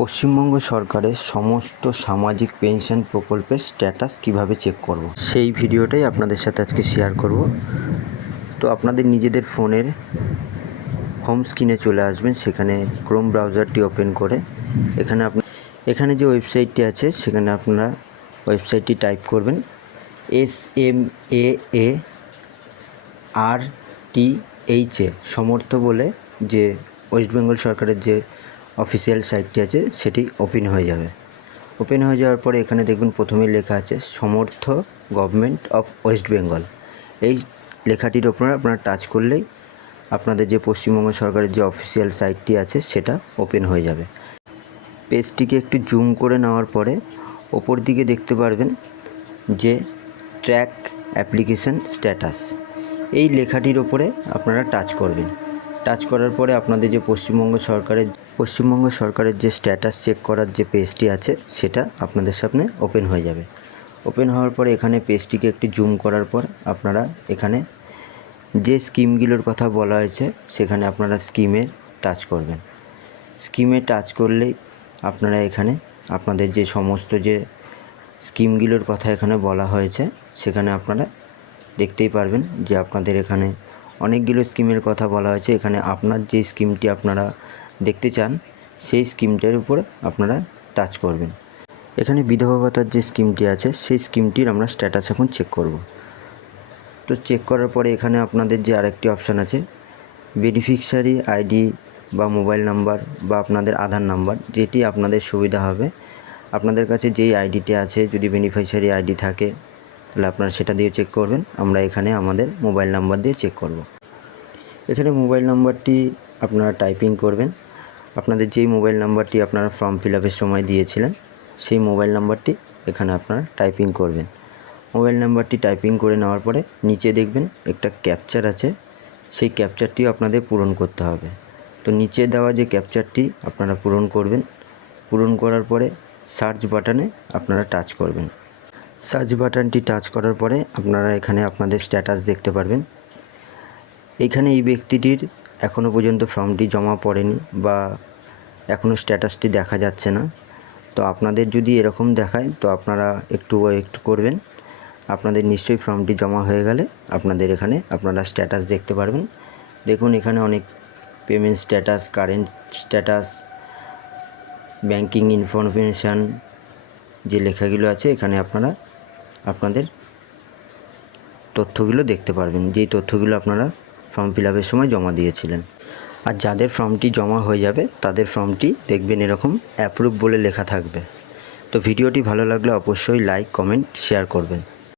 পশ্চিমবঙ্গ সরকারের সমস্ত সামাজিক পেনশন প্রকল্পের স্ট্যাটাস কিভাবে চেক করব, সেই ভিডিওটাই আপনাদের সাথে আজকে শেয়ার করব। তো আপনাদের নিজেদের ফোনের হোম স্ক্রিনে চলে আসবেন, সেখানে ক্রোম ব্রাউজারটি ওপেন করে এখানে যে ওয়েবসাইটটি আছে সেখানে আপনারা ওয়েবসাইটটি টাইপ করবেন SMAARTHA সমর্থ বলে যে ওয়েস্ট বেঙ্গল সরকারের যে অফিসিয়াল সাইটটি আছে সেটি ওপেন হয়ে যাবে। ওপেন হয়ে যাওয়ার পরে এখানে দেখবেন প্রথমেই লেখা আছে সমর্থ গভর্নমেন্ট অফ ওয়েস্ট বেঙ্গল। এই লেখাটির ওপর আপনারা টাচ করলেই আপনাদের যে পশ্চিমবঙ্গ সরকারের যে অফিসিয়াল সাইটটি আছে সেটা ওপেন হয়ে যাবে। পেজটিকে একটু জুম করে নেওয়ার পরে ওপর দিকে দেখতে পারবেন যে ট্র্যাক অ্যাপ্লিকেশন স্ট্যাটাস, এই লেখাটির ওপরে আপনারা টাচ করবেন। টাচ করার পরে আপনাদের যে পশ্চিমবঙ্গ সরকারের যে স্ট্যাটাস চেক করার যে পেজটি আছে সেটা আপনাদের সামনে ওপেন হয়ে যাবে। ওপেন হওয়ার পরে এখানে পেজটিকে একটু জুম করার পর আপনারা এখানে যে স্কিমগুলোর কথা বলা হয়েছে সেখানে আপনারা স্কিমে টাচ করবেন। স্কিমে টাচ করলেই আপনারা এখানে আপনাদের যে সমস্ত যে স্কিমগুলোর কথা এখানে বলা হয়েছে সেখানে আপনারা দেখতেই পারবেন যে আপনাদের এখানে অনেকগুলো স্কিমের কথা বলা হয়েছে। এখানে আপনার যে স্কিমটি আপনারা দেখতে চান সেই স্কিমটার উপরে আপনারা টাচ করবেন। এখানে বিধবা ভাতার যে স্কিমটি আছে সেই স্কিমটির আমরা স্ট্যাটাস এখন চেক করব। তো চেক করার পরে এখানে আপনাদের যে আরেকটি অপশান আছে বেনিফিশিয়ারি আইডি বা মোবাইল নাম্বার বা আপনাদের আধার নাম্বার, যেটি আপনাদের সুবিধা হবে। আপনাদের কাছে যেই আইডিটি আছে যদি বেনিফিশিয়ারি আইডি থাকে তাহলে আপনারা সেটা দিয়ে চেক করবেন। আমরা এখানে আমাদের মোবাইল নাম্বার দিয়ে চেক করব। এখানে মোবাইল নাম্বারটি আপনারা টাইপিং করবেন। আপনাদের যেই মোবাইল নাম্বারটি আপনারা ফর্ম ফিল আপের সময় দিয়েছিলেন সেই মোবাইল নাম্বারটি এখানে আপনারা টাইপিং করবেন। মোবাইল নাম্বারটি টাইপিং করে নেওয়ার পরে নিচে দেখবেন একটা ক্যাপচার আছে, সেই ক্যাপচারটিও আপনাদের পূরণ করতে হবে। তো নিচে দেওয়া যে ক্যাপচারটি আপনারা পূরণ করবেন। পূরণ করার পরে সার্চ বাটনে আপনারা টাচ করবেন। সার্চ বাটনটি টাচ করার পরে আপনারা এখানে আপনাদের স্ট্যাটাস দেখতে পারবেন। এখানে এই ব্যক্তিটির এখনও পর্যন্ত ফর্মটি জমা পড়েনি বা এখনও স্ট্যাটাসটি দেখা যাচ্ছে না। তো আপনাদের যদি এরকম দেখায় তো আপনারা একটু ওয়েট করবেন। আপনাদের নিশ্চয়ই ফর্মটি জমা হয়ে গেলে আপনাদের এখানে আপনারা স্ট্যাটাস দেখতে পারবেন। দেখুন এখানে অনেক payment status, current status, banking information যে লেখাগুলো আছে এখানে আপনারা আপনাদের তথ্যগুলো দেখতে পারবেন, যেই তথ্যগুলো আপনারা ফর্ম ফিল আপের সময় জমা দিয়েছিলেন। আর যাদের ফর্মটি জমা হয়ে যাবে তাদের ফর্মটি দেখবেন এরকম অ্যাপ্রুভ বলে লেখা থাকবে। তো ভিডিওটি ভালো লাগলে অবশ্যই লাইক, কমেন্ট, শেয়ার করবেন।